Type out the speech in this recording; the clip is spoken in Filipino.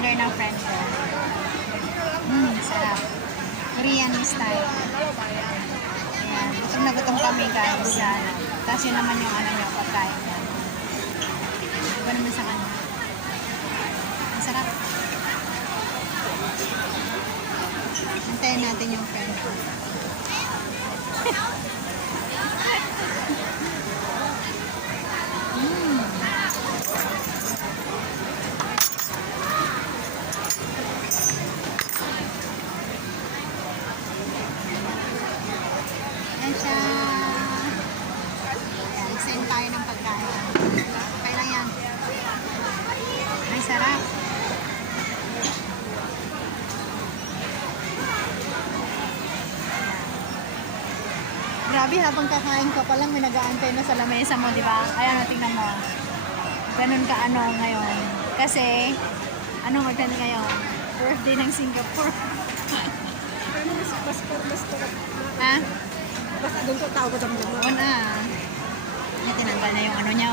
in-order ng friend ko. Sarap. Korean style. Ayan. Gutom na gutom kami guys. Tapos yun naman yung ano niya, pagkain niya. Iba naman sa kanya. Ang sarap. Hintayin natin yung friend ko. Ayan siya. Ayan, send tayo ng pagkain. Okay lang yan. Ay, sarap. Grabe, habang kakain ka pa lang, may nag-aantay na sa lamesa mo, di ba? Ayan, tingnan mo. Ganun ka ano ngayon. Kasi, anong order ngayon? Birthday ng Singapore. Ha? Basta doon ko tao ko damdaman. Oo na. Tinanggal na yung ano niya.